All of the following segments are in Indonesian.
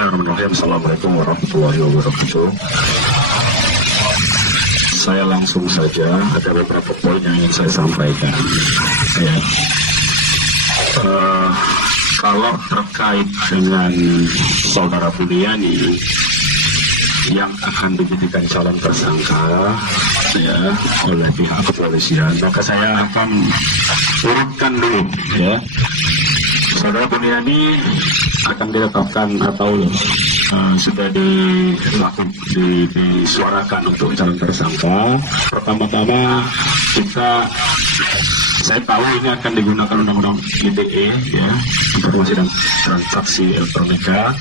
Bismillahirrahmanirrahim. Assalamualaikum warahmatullahi wabarakatuh. Saya langsung saja, ada beberapa poin yang ingin saya sampaikan. Ya. Kalau terkait dengan saudara Buniani yang akan dijadikan calon tersangka ya oleh pihak kepolisian, maka saya akan urutkan dulu ya. Saudara Buniani akan ditetapkan atau sudah disuarakan untuk calon tersangka. Pertama-tama saya tahu ini akan digunakan undang-undang ITE ya, informasi dan transaksi elektronika,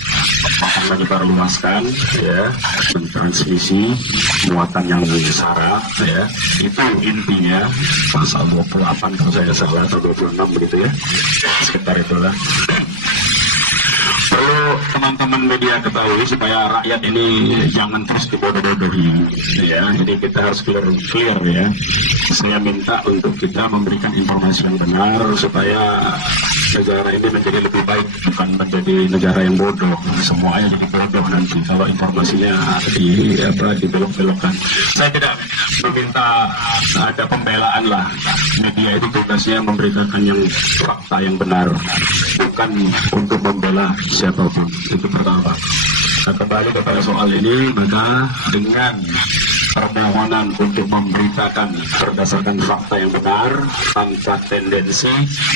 akan menyebarluaskan ya, mentransmisi muatan yang syarat ya, itu intinya pasal 28 kalau saya salah atau 26 begitu ya, sekitar itulah. Perlu teman-teman media ketahui supaya rakyat ini jangan terus dibodoh-bodohi ya. Jadi kita harus clear ya. Saya minta untuk kita memberikan informasi yang benar supaya negara ini menjadi lebih baik, bukan menjadi negara yang bodoh. Semuanya jadi bodoh nanti kalau informasinya dibelok-belokkan. Saya tidak meminta ada pembelaan lah. Media itu tugasnya memberitakan yang fakta yang benar, bukan untuk membela siapapun. Itu pertama. Nah, kembali kepada soal ini, maka dengan permohonan untuk memberitakan berdasarkan fakta yang benar, tanpa tendensi,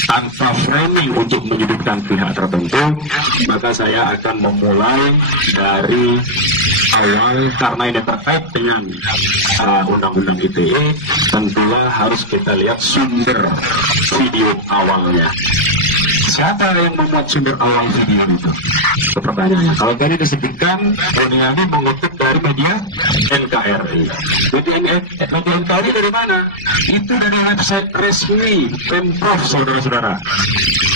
tanpa framing untuk menyudutkan pihak tertentu, maka saya akan memulai dari awal. Karena ini terkait dengan undang-undang ITE, tentunya harus kita lihat sumber video awalnya. Siapa yang membuat sumber awal video itu? Itu pertanyaannya. Kalau tadi disebutkan Buniani mengutip dari media NKRI. Media NKRI dari mana? Itu dari website resmi Pemprov, saudara-saudara.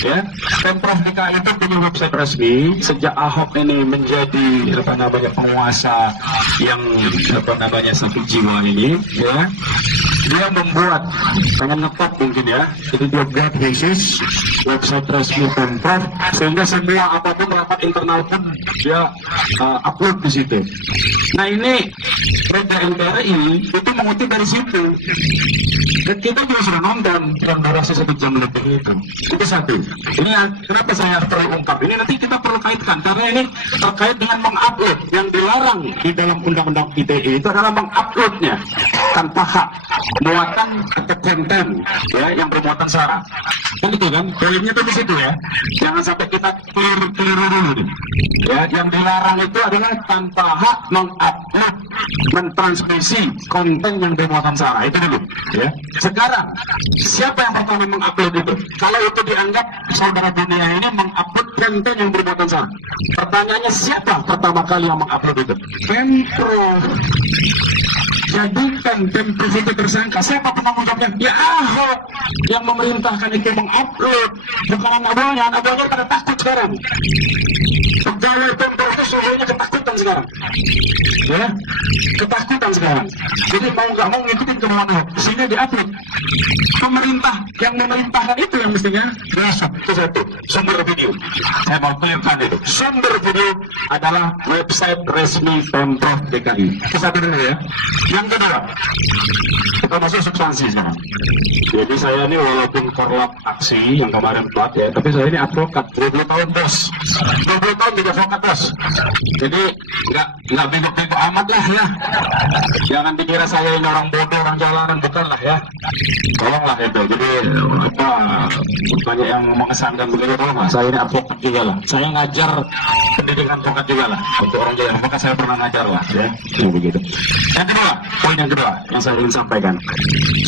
Ya, Pemprov DKI itu punya website resmi sejak Ahok ini menjadi penguasa yang sakit jiwa ini. Ya, dia membuat pengen ngetop mungkin ya. Jadi dia buat khusus website resmi Pemprov sehingga semua apapun rapat internal pun dia upload di situ. Nah ini media NKRI itu mengutip dari situ. Dan kita juga sudah nonton yang durasi 1 jam lebih itu. Itu satu. Ini kenapa saya perlu ungkap ini, nanti kita perlu kaitkan karena ini terkait dengan mengupload yang dilarang di dalam undang-undang ITE itu adalah menguploadnya tanpa hak, muatan atau konten ya yang bermuatan sara. Kan itu kan poinnya tuh di situ ya. Jangan sampai kita keliru dulu. Ya, yang dilarang itu adalah tanpa hak mengupload, mentransmisi konten yang bermuatan sara. Itu dulu ya. Sekarang siapa yang pertama mengupload itu? Kalau itu dianggap saudara Buniani ini mengupload konten yang bermuatan sara, pertanyaannya siapa pertama kali yang mengupload itu? Pemprov. Jadikan Pemprov itu tersangka. Siapa penanggung jawabnya? Ya Ahok yang memerintahkan itu mengupload, bukan anak buahnya pada takut sekarang. Pegawai Pemprov itu semuanya ketakutan sekarang. Ya, ketakutan sekarang. Jadi mau nggak mau ngikutin kemauan Ahok, sehingga diupload. Pemerintah yang memerintahkan itu yang mestinya berasal. Itu satu. Sumber video. Saya mau clearkan itu. Sumber video adalah website resmi Pemprov DKI. Itu satu dulu ya. Yang kedua, kita masuk substansi sekarang. Jadi saya ini walaupun korlap aksi yang kemarin plat ya, tapi saya ini advokat 20 tahun bos. 20 tahun jadi advokat bos. Jadi nggak bego-bego amat lah ya. Jangan dikira saya ini orang bodoh, orang jalanan, bukan lah ya. Tolonglah itu. Jadi banyak yang mengesankan begitu, tolonglah. Saya ini advokat juga lah. Saya ngajar pendidikan advokat juga lah untuk orang jalanan. Maka saya pernah ngajar lah ya. Begitu. Yang kedua, poin yang kedua yang saya ingin sampaikan,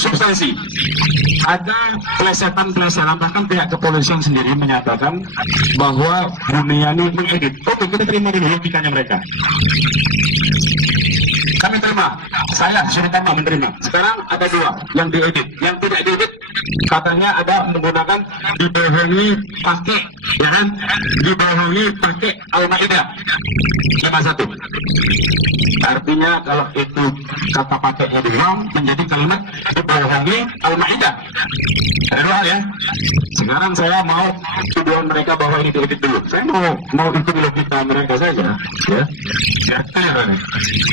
substansi. Ada pelesetan, bahkan pihak kepolisian sendiri menyatakan bahwa Buniani mengedit. Oke, kita terima dulu logikanya mereka. Kami terima, saya Suritama menerima. Sekarang ada dua yang diedit, yang tidak diedit katanya ada menggunakan dibohongi pakai, ya kan? Dibohongi pakai Al-Maidah 51. Artinya kalau itu kata pakainya doang menjadi kalimat dibohongi Al-Maidah. Ada dua hal ya. Sekarang saya mau tuduhan mereka bahwa ini diedit dulu. Saya mau ikuti logika mereka saja, ya.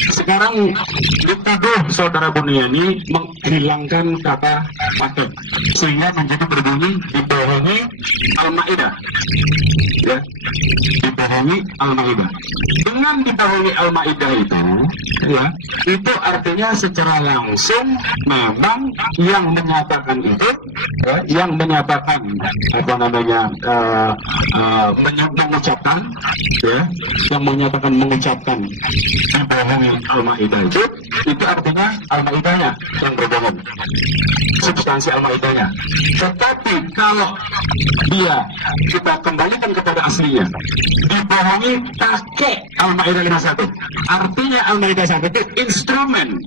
Sekarang dituduh saudara Buniani menghilangkan kata pakai sehingga menjadi berbunyi dibohongi Al-Maidah, ya, dibohongi Al-Maidah. Dengan dibohongi Al-Maidah itu, ya, itu artinya secara langsung memang yang menyatakan itu, ya, yang menyatakan apa namanya mengucapkan, ya, yang menyatakan mengucapkan dibohongi Al-Maidah itu artinya Al-Maidahnya yang berbohong, substansi Al-Maidahnya. Tetapi kalau dia kita kembalikan kepada aslinya, dibohongi pakai Al-Maidah 51, artinya Al-Maidah 1 itu instrumen,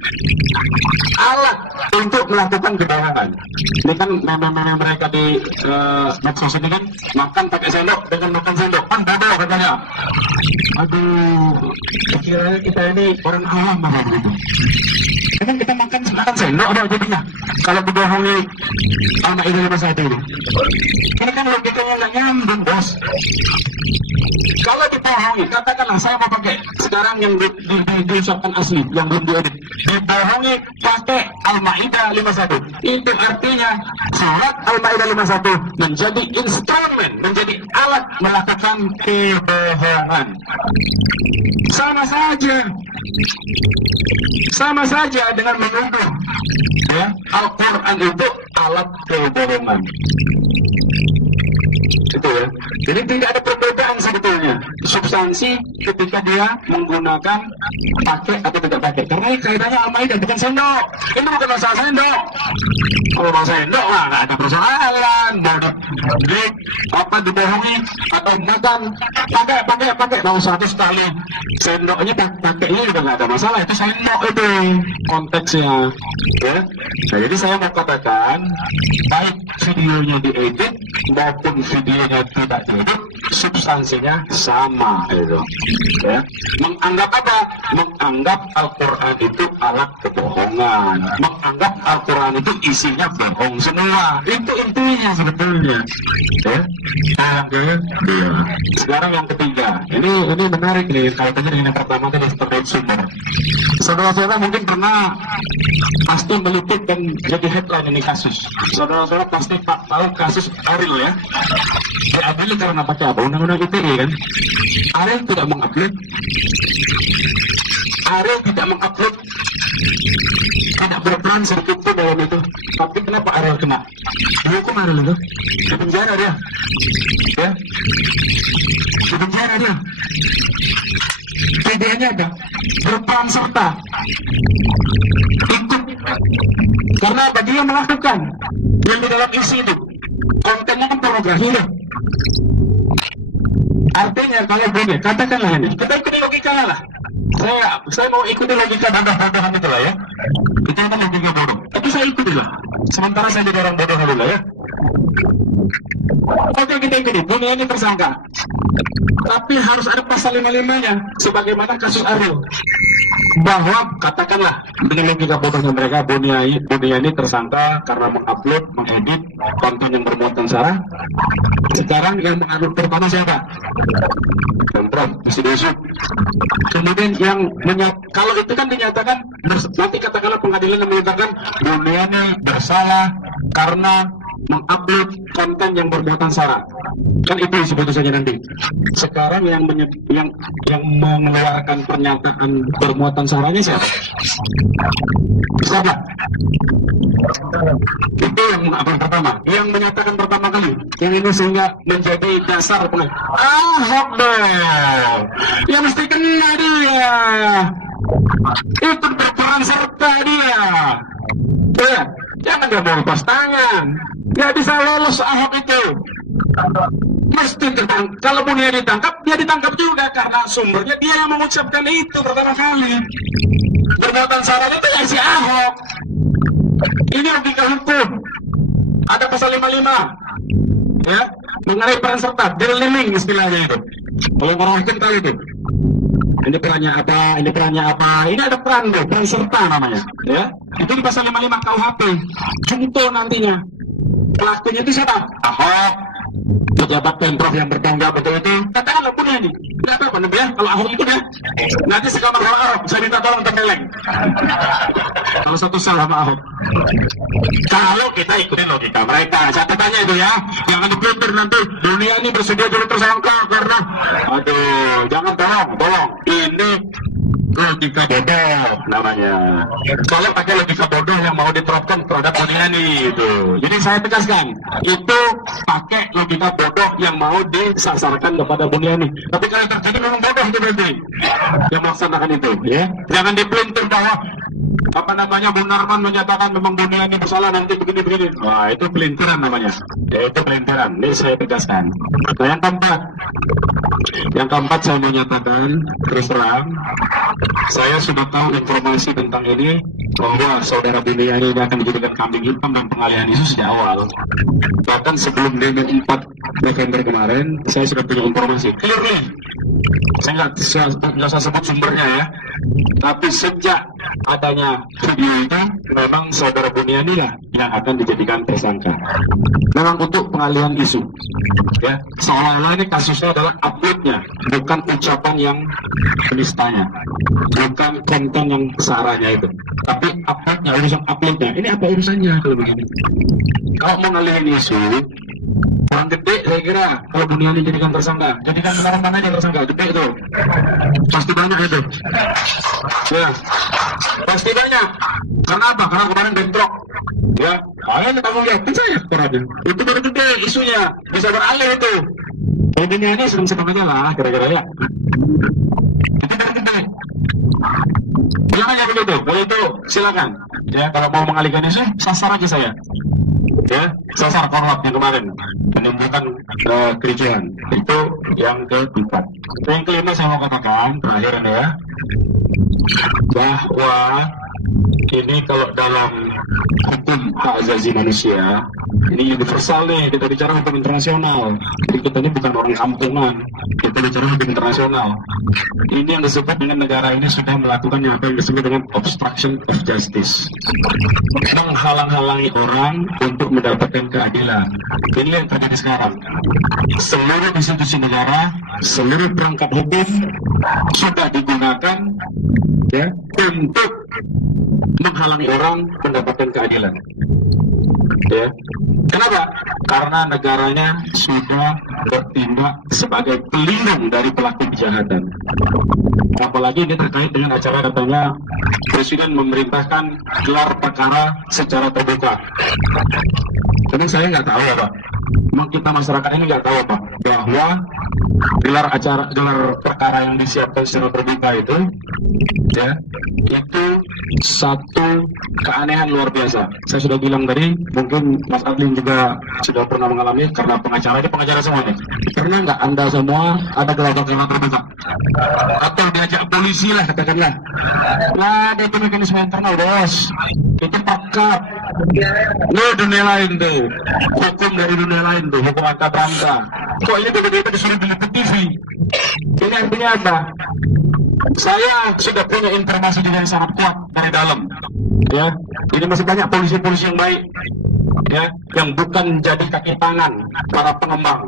alat untuk melakukan kebohongan. Ini kan meme-meme mereka di medsos ini kan, makan pakai sendok dengan makan sendok kan bodoh katanya. Aduh, kiranya kita ini orang awam apa begitu. Kan kita makan sendok apa jadinya kalau dibohongi Al-Maidah 51 ini. Ini kan logikanya nggak nyambung, bos. Kalau dibohongi, katakanlah saya mau pakai sekarang yang diucapkan asli, yang belum diedit, dibohongi pakai Al-Maidah 51. Itu artinya surat Al-Maidah 51 menjadi instrumen, menjadi alat melakukan kebohongan. Sama saja dengan menuduh, ya, Al-Quran itu alat kebohongan. Itu ya. Jadi tidak ada perbedaan sebetulnya substansi ketika dia menggunakan pakai atau tidak pakai. Karena kaitannya Al-Maidah bukan sendok. Ini bukan masalah sendok. Kalau masalah sendok lah nggak ada persoalan. Jadi apa dibohongi atau makan pakai mau satu sekali sendoknya pakainya juga nggak ada masalah. Itu sendok itu konteksnya. Ya. Nah, jadi saya mau katakan baik videonya diedit maupun videonya tidak diedit, substansinya sama itu. Ya. Menganggap apa? Menganggap Al-Quran itu alat kebohongan. Menganggap Al-Quran itu isinya bohong semua. Itu intinya sebetulnya. Ya. Ya. Sekarang yang ketiga. Ini menarik nih kaitannya dengan yang pertama tadi terkait sumber. Saudara-saudara mungkin pernah pasti meliput dan jadi headline ini kasus. Saudara-saudara pasti tahu kasus Ariel ya. Diadili karena pakai apa? Undang-undang ITE kan. Ariel tidak mengupload. Tidak berperan sedikit pun dalam itu. Tapi kenapa Ariel kena? Dihukum Ariel itu. Di penjara dia. Ya. Di penjara dia. Bedanya ada berperan serta ikut karena apa dia melakukan yang di dalam isi itu kontennya kan pornografi loh. Artinya kalau boleh katakanlah ini kita ikuti logikanya lah. Saya mau ikuti logika bodoh-bodohan itu lah ya. Itu kan logika bodoh. Tapi saya ikuti lah. Sementara saya jadi orang bodoh dulu lah ya. Oke kita ikuti. Dunia ini tersangka. Tapi harus ada pasal 55-nya sebagaimana kasus Ariel. Bahwa katakanlah dengan logika bodohnya mereka Bunia ini tersangka karena mengupload, mengedit konten yang bermuatan sara. Sekarang yang mengupload pertama siapa? Pemprov, masih besok. Kemudian yang kalau itu kan dinyatakan nanti katakanlah pengadilan yang menyatakan Bunia ini bersalah karena mengupload konten yang bermuatan sara. Kan itu putusannya nanti. Sekarang yang mengeluarkan pernyataan bermuatan saranya siapa? Siapa? Itu yang pertama. Yang menyatakan pertama kali. Yang ini sehingga menjadi dasar Ahok dong. Ya mesti kena dia. Ikut berperan serta dia. Ya, jangan dia mau lepas tangan. Dia bisa lolos Ahok itu. Mesti ditangkap. Kalau pun dia ditangkap juga karena sumbernya dia yang mengucapkan itu pertama kali. Perbuatan sara itu ya si Ahok. Ini logika hukum. Ada pasal 55 ya mengenai peran serta, deliming istilahnya itu. Kalau orang hakim tahu itu. Ini perannya apa? Ini ada peran serta namanya. Ya, itu di pasal 55 KUHP. Contoh nantinya. Pelakunya itu siapa? Ahok. Pejabat Pemprov yang bertanggung jawab itu katakanlah Buniani. Tidak apa-apa ya, kalau Ahok itu ya. Nanti sekamar sama Ahok, saya minta tolong tempeleng. Kalau satu salah sama Ahok. Kalau kita ikutin logika mereka, catatannya itu ya, jangan dipinter nanti Buniani bersedia jadi tersangka karena, aduh, jangan tolong, ini logika bodoh namanya. Kalau pakai logika bodoh yang mau diterapkan terhadap Buniani itu. Jadi saya tegaskan, itu pakai logika bodoh yang mau disasarkan kepada Buniani. Tapi kalau terjadi memang bodoh itu berarti yang melaksanakan itu, ya. Jangan dipelintir bahwa Bu Narman menyatakan memang Buniani bersalah nanti begini-begini. Wah, itu pelintiran namanya. Ya, itu pelintiran. Ini saya tegaskan. Nah, yang keempat saya mau nyatakan terus terang, saya sudah tahu informasi tentang ini bahwa saudara Buniani ini akan dijadikan kambing hitam dan pengalihan isu sejak awal. Bahkan sebelum demo 4 November kemarin, saya sudah punya informasi clearly. Saya nggak usah sebut sumbernya ya. Tapi sejak adanya video itu, memang saudara Buniani lah yang akan dijadikan tersangka. Memang untuk pengalihan isu, ya, seolah-olah ini kasusnya adalah uploadnya, bukan ucapan yang penistanya, bukan konten yang saranya itu, tapi uploadnya, urusan uploadnya. Ini apa urusannya kalau begini? Kalau mau ngalihin isu, orang gede saya kira kalau Buniani jadikan tersangka, jadikan mana aja tersangka, gede itu pasti banyak itu ya, pasti banyak. Karena apa? Karena kemarin bentrok ya, kalian kamu lihat saya korannya itu baru gede isunya, bisa beralih itu. Kalau Buniani sedang-sedang aja lah kira-kira ya, itu baru gede. Bilang aja begitu, kalau itu silakan ya, kalau mau mengalihkan isu sasar aja saya ya, sasar korlap yang kemarin menimbulkan kericuhan. Itu yang keempat. Yang kelima saya mau katakan terakhir ini ya, bahwa ini kalau dalam hukum hak asasi manusia ini universal nih, kita bicara hukum internasional. Jadi kita ini bukan orang kampungan, kita bicara hukum internasional. Ini yang disebut dengan negara ini sudah melakukan apa yang disebut dengan obstruction of justice, menghalang-halangi orang untuk mendapatkan keadilan. Ini yang terjadi sekarang. Seluruh institusi negara, seluruh perangkat hukum sudah digunakan ya untuk menghalangi orang mendapatkan keadilan. Ya. Kenapa? Karena negaranya sudah bertindak sebagai pelindung dari pelaku kejahatan. Apalagi ini terkait dengan acara katanya Presiden memerintahkan gelar perkara secara terbuka. Karena saya nggak tahu apa, memang kita masyarakat ini nggak tahu apa, bahwa gelar perkara yang disiapkan secara terbuka itu, ya, itu satu keanehan luar biasa. Saya sudah bilang tadi, mungkin Mas Adlin juga sudah pernah mengalami, karena pengacara ini pengacara semua nih. Pernah nggak Anda semua ada gelar perkara terbuka? Atau diajak polisi lah katakanlah. Nah, ada itu mekanisme internal bos. Itu pakat. Lo dunia lain tuh, hukum dari dunia lain tuh, hukum angka-angka. Kok ini tiba-tiba disuruh diliput TV? Ini artinya apa? Saya sudah punya informasi yang sangat kuat dari dalam. Ya, ini masih banyak polisi-polisi yang baik, ya, yang bukan jadi kaki tangan para pengembang,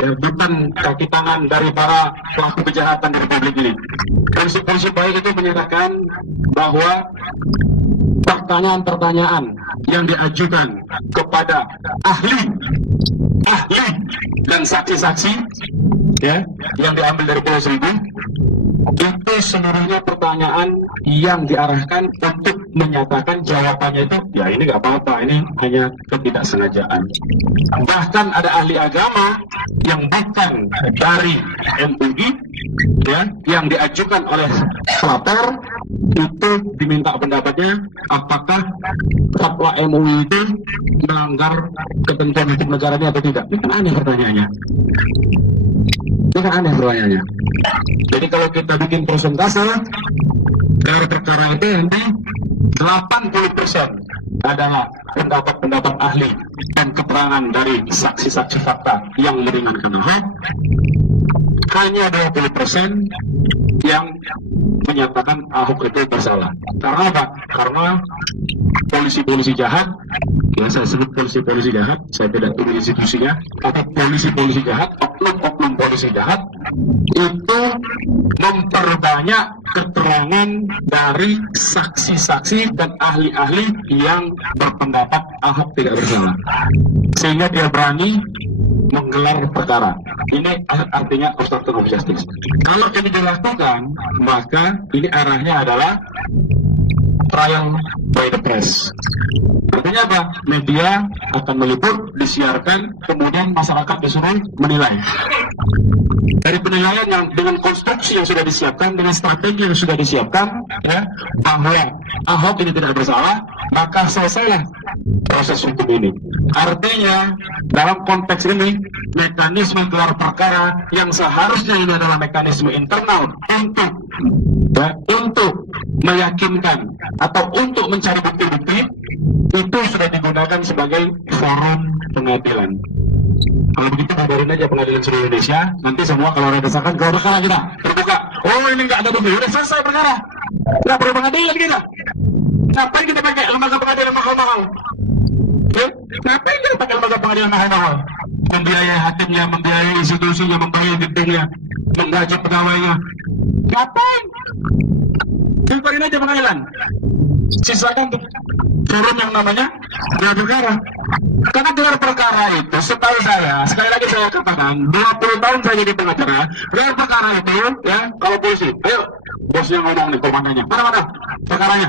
ya, bukan kaki tangan dari para pelaku kejahatan di Republik ini. Polisi-polisi baik itu menyatakan bahwa pertanyaan-pertanyaan yang diajukan kepada ahli dan saksi-saksi, ya, yang diambil dari Pulau Seribu, itu seluruhnya pertanyaan yang diarahkan untuk menyatakan jawabannya itu, ya ini nggak apa-apa, ini hanya ketidaksengajaan. Bahkan ada ahli agama yang bukan dari MUI, ya, yang diajukan oleh pelapor, itu diminta pendapatnya apakah fatwa MUI itu melanggar ketentuan hukum negaranya atau tidak. Ini kan aneh pertanyaannya. Jadi kalau kita bikin persentase dari perkara itu, nanti 80% adalah pendapat-pendapat ahli dan keterangan dari saksi-saksi fakta yang meringankan Ahok. Hanya 20% yang menyatakan Ahok itu bersalah. Karena apa? Karena polisi-polisi jahat Ya, saya sebut polisi-polisi jahat, saya tidak tuduh institusinya, tapi polisi-polisi jahat, oknum-oknum polisi jahat, itu memperbanyak keterangan dari saksi-saksi dan ahli-ahli yang berpendapat Ahok tidak bersalah. Sehingga dia berani menggelar perkara. Ini artinya obstruction of justice. Kalau ini dilakukan, maka ini arahnya adalah trial by the press. Artinya apa? Media akan meliput, disiarkan, kemudian masyarakat disuruh menilai. Dari penilaian yang dengan konstruksi yang sudah disiapkan, dengan strategi yang sudah disiapkan, ya, bahwa Ahok ini tidak bersalah, maka selesailah proses hukum ini. Artinya, dalam konteks ini, mekanisme gelar perkara yang seharusnya ini adalah mekanisme internal untuk meyakinkan atau untuk mencari bukti-bukti, itu sudah digunakan sebagai forum pengadilan. Kalau begitu kabarin aja pengadilan seluruh Indonesia, nanti semua kalau ada desakan gelar perkara kita terbuka. Oh, ini nggak ada bukti, udah selesai perkara. Nggak perlu pengadilan kita. Ngapain kita pakai lembaga pengadilan mahal-mahal? Ngapain kita pakai lembaga pengadilan mahal-mahal? Membiayai hakimnya, membiayai institusinya, membiayai gedungnya, menggaji pegawainya. Ngapain? Bubarin aja pengadilan. Sisakan forum yang namanya gelar perkara. Karena gelar perkara itu, setahu saya, sekali lagi saya katakan, 20 tahun saya jadi pengacara, gelar perkara itu, ya, kalau polisi, ayo, bosnya ngomong nih, komandannya, mana perkaranya?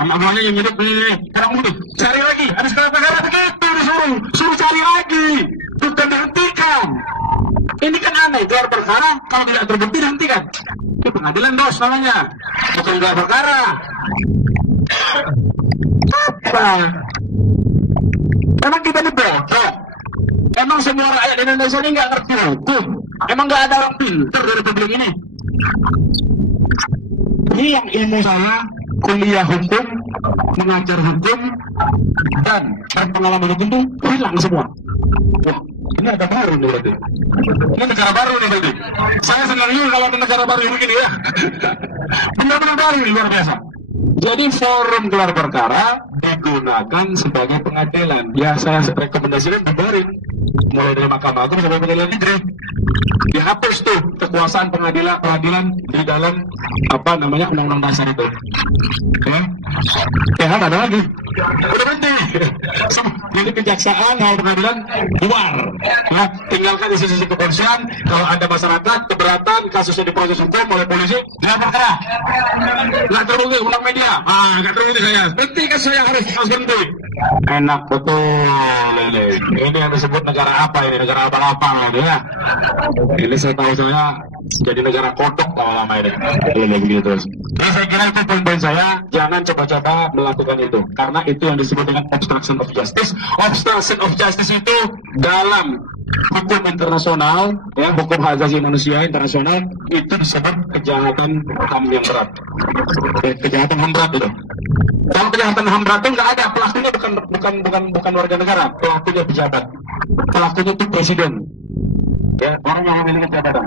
Anak-anaknya yang nyedek, sekarang mungkin, cari lagi, ada gelar perkara begitu, suruh cari lagi, bukan dihentikan. Ini kan aneh, gelar perkara, kalau tidak terbukti dihentikan. Itu pengadilan bos namanya, bukan gelar perkara. Apa? Emang kita ini bodoh? Emang semua rakyat Indonesia ini nggak ngerti hukum? Emang nggak ada orang pintar dari publik ini? Ini yang ilmu saya, kuliah hukum, mengajar hukum, dan pengalaman hukum itu hilang semua. Wah, ini ada baru nih berarti. Ini negara baru nih berarti. Saya senang juga kalau ada negara baru begini ya. Benar-benar baru nih, luar biasa. Jadi forum gelar perkara digunakan sebagai pengadilan. Ya, saya rekomendasikan dibarin. Mulai dari Mahkamah Agung sampai Pengadilan Negeri. Dihapus tuh kekuasaan pengadilan di dalam apa namanya undang-undang dasar itu. Ya, ada lagi. Udah berhenti. Jadi kejaksaan, hal pengadilan keluar. Ya, tinggalkan institusi kepolisian. Kalau ada masyarakat keberatan kasusnya diproses hukum oleh polisi, gelar perkara. Nggak terbukti, undang media. Nggak terbukti saya. Berhenti kan saya harus berhenti. Enak betul. Ini yang disebut negara apa ini? Negara apa-apa ya? Ini saya tahu saya jadi negara kodok lama-lama ini. Kalau begitu terus. Jadi saya kira itu poin-poin saya. Jangan coba-coba melakukan itu. Karena itu yang disebut dengan obstruction of justice. Obstruction of justice itu dalam hukum internasional, ya, hukum hak asasi manusia internasional, itu disebut kejahatan HAM yang berat. Kejahatan HAM berat itu. Kalau kejahatan HAM berat itu nggak ada, pelakunya bukan warga negara, pelakunya pejabat. Pelakunya itu presiden. Ya, orang yang memiliki jabatan.